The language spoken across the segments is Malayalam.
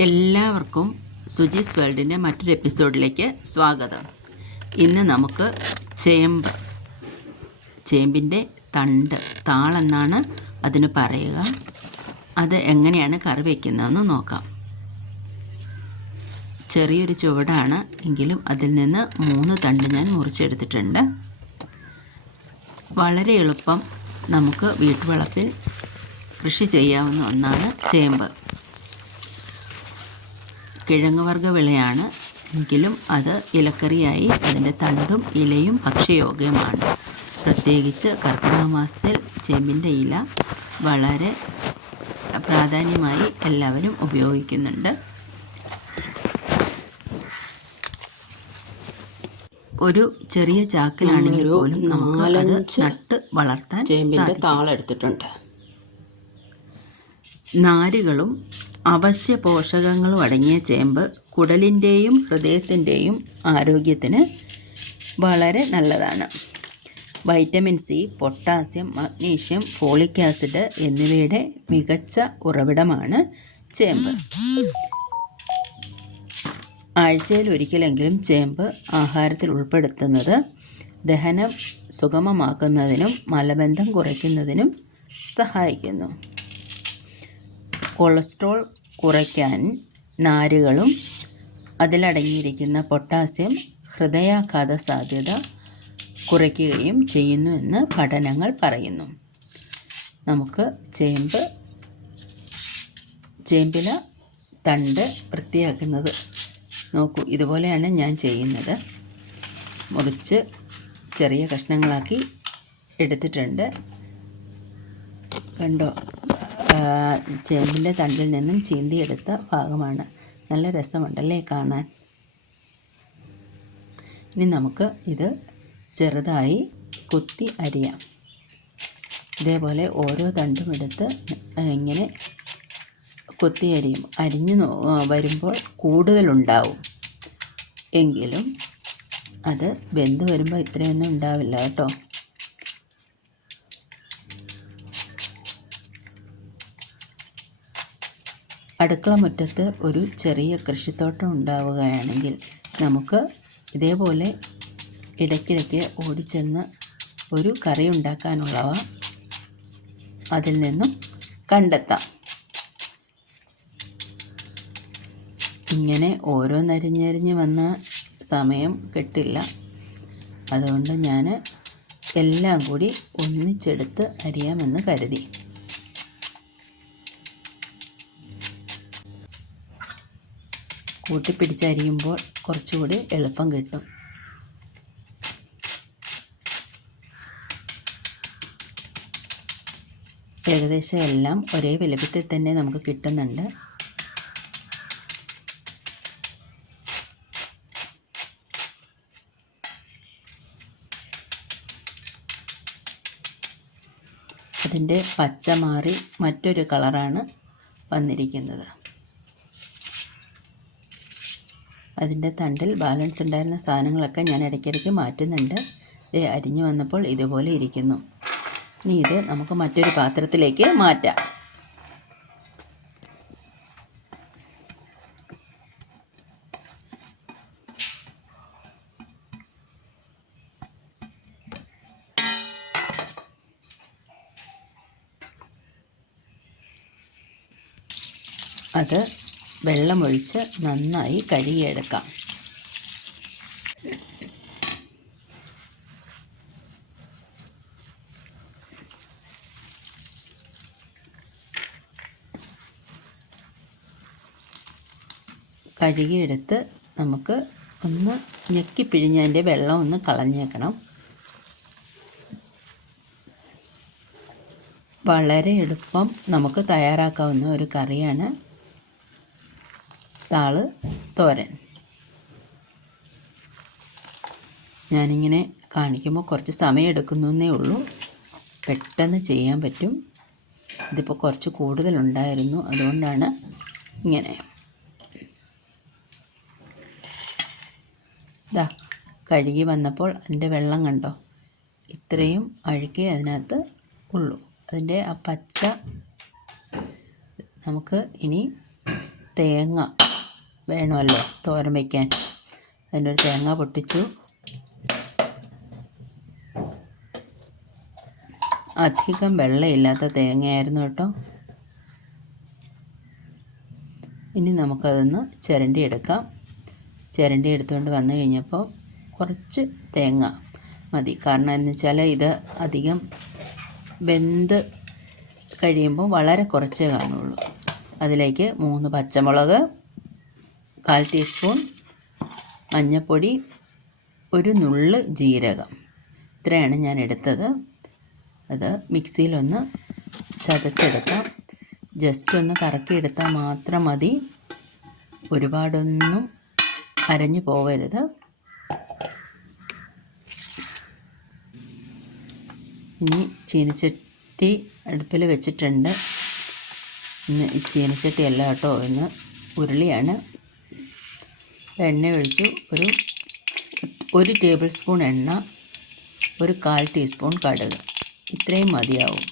എല്ലാവർക്കും സുജീസ് വേൾഡിൻ്റെ മറ്റൊരു എപ്പിസോഡിലേക്ക് സ്വാഗതം. ഇന്ന് നമുക്ക് ചേമ്പിൻ്റെ തണ്ട്, താളെന്നാണ് അതിന് പറയുക. അത് എങ്ങനെയാണ് കറി വയ്ക്കുന്നതെന്ന് നോക്കാം. ചെറിയൊരു ചുവടാണ് എങ്കിലും അതിൽ നിന്ന് 3 തണ്ട് ഞാൻ മുറിച്ചെടുത്തിട്ടുണ്ട്. വളരെ എളുപ്പം നമുക്ക് വീട്ടുവളപ്പിൽ കൃഷി ചെയ്യാവുന്ന ഒന്നാണ് ചേമ്പ്. കിഴങ്ങുവർഗ്ഗ വിളയാണ് എങ്കിലും അത് ഇലക്കറിയായി അതിൻ്റെ തണ്ടും ഇലയും ഭക്ഷ്യയോഗ്യമാണ്. പ്രത്യേകിച്ച് കർക്കിടക മാസത്തിൽ ചേമ്പിൻ്റെ ഇല വളരെ പ്രാധാന്യമായി എല്ലാവരും ഉപയോഗിക്കുന്നുണ്ട്. ഒരു ചെറിയ ചാക്കിലാണെങ്കിൽ പോലും നമുക്ക് അത് നട്ട് വളർത്താൻ ചേമ്പിൻ്റെ താളെടുത്തിട്ടുണ്ട്. നാരുകളും അവശ്യ പോഷകങ്ങളും അടങ്ങിയ ചേമ്പ് കുടലിൻ്റെയും ഹൃദയത്തിൻ്റെയും ആരോഗ്യത്തിന് വളരെ നല്ലതാണ്. Vitamin C, potassium, magnesium, folic acid എന്നിവയുടെ മികച്ച ഉറവിടമാണ് ചേമ്പ്. ആഴ്ചയിൽ ഒരിക്കലെങ്കിലും ചേമ്പ് ആഹാരത്തിൽ ഉൾപ്പെടുത്തുന്നത് ദഹനം സുഗമമാക്കുന്നതിനും മലബന്ധം കുറയ്ക്കുന്നതിനും സഹായിക്കുന്നു. കൊളസ്ട്രോൾ കുറയ്ക്കാൻ നാരുകളും അതിലടങ്ങിയിരിക്കുന്ന പൊട്ടാസ്യം ഹൃദയാഘാത സാധ്യത കുറയ്ക്കുകയും ചെയ്യുന്നുവെന്ന് പഠനങ്ങൾ പറയുന്നു. നമുക്ക് ചേമ്പില തണ്ട് വൃത്തിയാക്കുന്നത് നോക്കൂ. ഇതുപോലെയാണ് ഞാൻ ചെയ്യുന്നത്. മുറിച്ച് ചെറിയ കഷ്ണങ്ങളാക്കി എടുത്തിട്ടുണ്ട്. കണ്ടോ, ചേമ്പിൻ്റെ തണ്ടിൽ നിന്നും ചീന്തിയെടുത്ത ഭാഗമാണ്. നല്ല രസമുണ്ടല്ലേ കാണാൻ. ഇനി നമുക്ക് ഇത് ചെറുതായി കുത്തി അരിയാം. ഇതേപോലെ ഓരോ തണ്ടും എടുത്ത് ഇങ്ങനെ കൊത്തി അരിയും. അരിഞ്ഞു വരുമ്പോൾ കൂടുതലുണ്ടാവും എങ്കിലും അത് വെന്ത് വരുമ്പോൾ ഇത്രയൊന്നും ഉണ്ടാവില്ല കേട്ടോ. അടുക്കള മുറ്റത്ത് ഒരു ചെറിയ കൃഷിത്തോട്ടം ഉണ്ടാവുകയാണെങ്കിൽ നമുക്ക് ഇതേപോലെ ഇടയ്ക്കിടയ്ക്ക് ഓടിച്ചെന്ന് ഒരു കറി ഉണ്ടാക്കാനുള്ളവ അതിൽ നിന്നും കണ്ടെത്താം. ഇങ്ങനെ ഓരോന്നരിഞ്ഞരിഞ്ഞ് വന്ന സമയം കിട്ടില്ല. അതുകൊണ്ട് ഞാൻ എല്ലാം കൂടി ഒന്നിച്ചെടുത്ത് അരിയാമെന്ന് കരുതി. കൂട്ടിപ്പിടിച്ചരിയുമ്പോൾ കുറച്ചുകൂടി എളുപ്പം കിട്ടും. ഏകദേശം എല്ലാം ഒരേ വലുപ്പത്തിൽ തന്നെ നമുക്ക് കിട്ടുന്നുണ്ട്. അതിൻ്റെ പച്ച മാറി മറ്റൊരു കളറാണ് വന്നിരിക്കുന്നത്. അതിൻ്റെ തണ്ടിൽ ബാലൻസ് ഉണ്ടായിരുന്ന സാധനങ്ങളൊക്കെ ഞാൻ ഇടയ്ക്കിടയ്ക്ക് മാറ്റുന്നുണ്ട്. അരിഞ്ഞു വന്നപ്പോൾ ഇതുപോലെ ഇരിക്കുന്നു. ഇനി ഇത് നമുക്ക് മറ്റൊരു പാത്രത്തിലേക്ക് മാറ്റാം. അത് വെള്ളമൊഴിച്ച് നന്നായി കഴുകിയെടുക്കാം. കഴുകിയെടുത്ത് നമുക്ക് ഒന്ന് ഞെക്കിപ്പിഴിഞ്ഞ് അതിൻ്റെ വെള്ളം ഒന്ന് കളഞ്ഞേക്കണം. വളരെ എളുപ്പം നമുക്ക് തയ്യാറാക്കാവുന്ന ഒരു കറിയാണ് താള് തോരൻ. ഞാനിങ്ങനെ കാണിക്കുമ്പോൾ കുറച്ച് സമയം എടുക്കുന്നേ ഉള്ളൂ. പെട്ടെന്ന് ചെയ്യാൻ പറ്റും. ഇതിപ്പോൾ കുറച്ച് കൂടുതലുണ്ടായിരുന്നു, അതുകൊണ്ടാണ് ഇങ്ങനെ. ദാ കഴുകി വന്നപ്പോൾ അതിൻ്റെ വെള്ളം കണ്ടോ, ഇത്രയും അഴുക്കേ അതിനകത്ത് ഉള്ളൂ. അതിൻ്റെ ആ പച്ച നമുക്ക് ഇനി തേങ്ങ വേണമല്ലോ തോരൻ വയ്ക്കാൻ. അതിനൊരു തേങ്ങ പൊട്ടിച്ചു. അധികം വെള്ളമില്ലാത്ത തേങ്ങയായിരുന്നു കേട്ടോ. ഇനി നമുക്കതൊന്ന് ചിരണ്ടിയെടുക്കാം. ചിരണ്ടി എടുത്തുകൊണ്ട് വന്നു കഴിഞ്ഞപ്പോൾ കുറച്ച് തേങ്ങ മതി. കാരണം എന്ന് വെച്ചാൽ ഇത് അധികം വെന്ത് കഴിയുമ്പോൾ വളരെ കുറച്ചേ കാണുള്ളൂ. അതിലേക്ക് 3 പച്ചമുളക്, 1/4 ടീസ്പൂൺ മഞ്ഞൾപ്പൊടി, ഒരു നുള്ള് ജീരകം, ഇത്രയാണ് ഞാൻ എടുത്തത്. അത് മിക്സിയിലൊന്ന് ചതച്ചെടുക്കാം. ജസ്റ്റ് ഒന്ന് കറക്കിയെടുത്താൽ മാത്രം മതി. ഒരുപാടൊന്നും അരഞ്ഞു പോവരുത്. ഇനി ചീനച്ചട്ടി അടുപ്പിൽ വെച്ചിട്ടുണ്ട്. ഇന്ന് ഈ ചീനച്ചട്ടി അല്ല കേട്ടോ, ഇന്ന് ഉരുളിയാണ്. എണ്ണ ഒഴിച്ചു. ഒരു ടേബിൾ സ്പൂൺ എണ്ണ, ഒരു 1/4 ടീസ്പൂൺ കടുക്, ഇത്രയും മതിയാവും.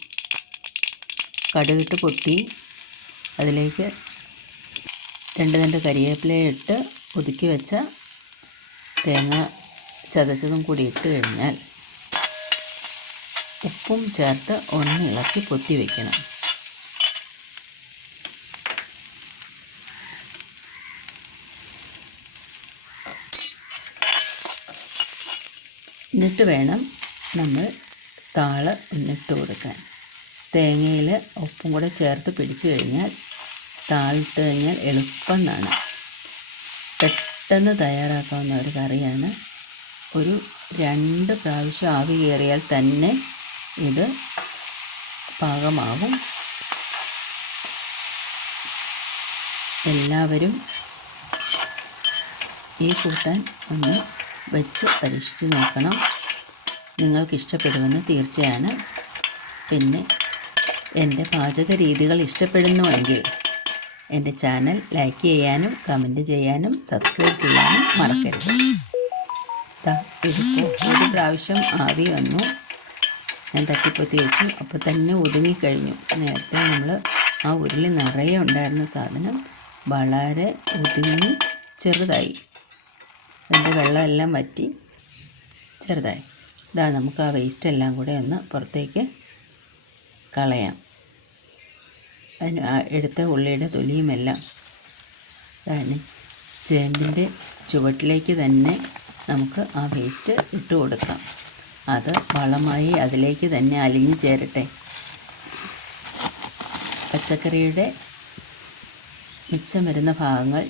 കടുകിട്ട് പൊട്ടി അതിലേക്ക് 2 തണ്ട് കരിവേപ്പില ഇട്ട് ഒതുക്കി വെച്ച തേങ്ങ ചതച്ചതും കൂടി ഇട്ട് കഴിഞ്ഞാൽ ഉപ്പും ചേർത്ത് ഒന്ന് ഇളക്കി പൊത്തി വയ്ക്കണം. എന്നിട്ട് വേണം നമ്മൾ താള് ഒന്നിട്ട് കൊടുക്കാൻ. തേങ്ങയിൽ ഉപ്പും കൂടെ ചേർത്ത് പിടിച്ചു കഴിഞ്ഞാൽ താളിട്ട് കഴിഞ്ഞാൽ എളുപ്പമെന്നാണ്. പെട്ടെന്ന് തയ്യാറാക്കാവുന്ന ഒരു കറിയാണ്. ഒരു 2 പ്രാവശ്യം ആവി കയറിയാൽ തന്നെ ഇത് പാകമാകും. എല്ലാവരും ഈ കൂട്ടാൻ ഒന്ന് വെച്ച് പരീക്ഷിച്ച് നോക്കണം. നിങ്ങൾക്കിഷ്ടപ്പെടുമെന്ന് തീർച്ചയാണ്. പിന്നെ എൻ്റെ പാചക രീതികൾ ഇഷ്ടപ്പെടുന്നുവെങ്കിൽ എൻ്റെ ചാനൽ ലൈക്ക് ചെയ്യാനും കമൻറ്റ് ചെയ്യാനും സബ്സ്ക്രൈബ് ചെയ്യാനും മറക്കരുത്. ഇതിപ്പോൾ 1 പ്രാവശ്യം ആവി വന്നു. ഞാൻ തട്ടിപ്പൊത്തി വെച്ചു. അപ്പോൾ തന്നെ ഒതുങ്ങിക്കഴിഞ്ഞു. നേരത്തെ നമ്മൾ ആ ഉരുളി നിറയെ ഉണ്ടായിരുന്ന സാധനം വളരെ ഒതുങ്ങി ചെറുതായി. അതിൻ്റെ വെള്ളമെല്ലാം വറ്റി ചെറുതായി. നമുക്ക് ആ വേസ്റ്റ് എല്ലാം കൂടെ ഒന്ന് പുറത്തേക്ക് കളയാം. അതിന് എടുത്ത ഉള്ളിയുടെ തൊലിയുമെല്ലാം അതിന് ചേമ്പിൻ്റെ ചുവട്ടിലേക്ക് തന്നെ നമുക്ക് ആ വേസ്റ്റ് ഇട്ട് കൊടുക്കാം. അത് വളമായി അതിലേക്ക് തന്നെ അലിഞ്ഞു ചേരട്ടെ. പച്ചക്കറിയുടെ മിച്ചം വരുന്ന ഭാഗങ്ങൾ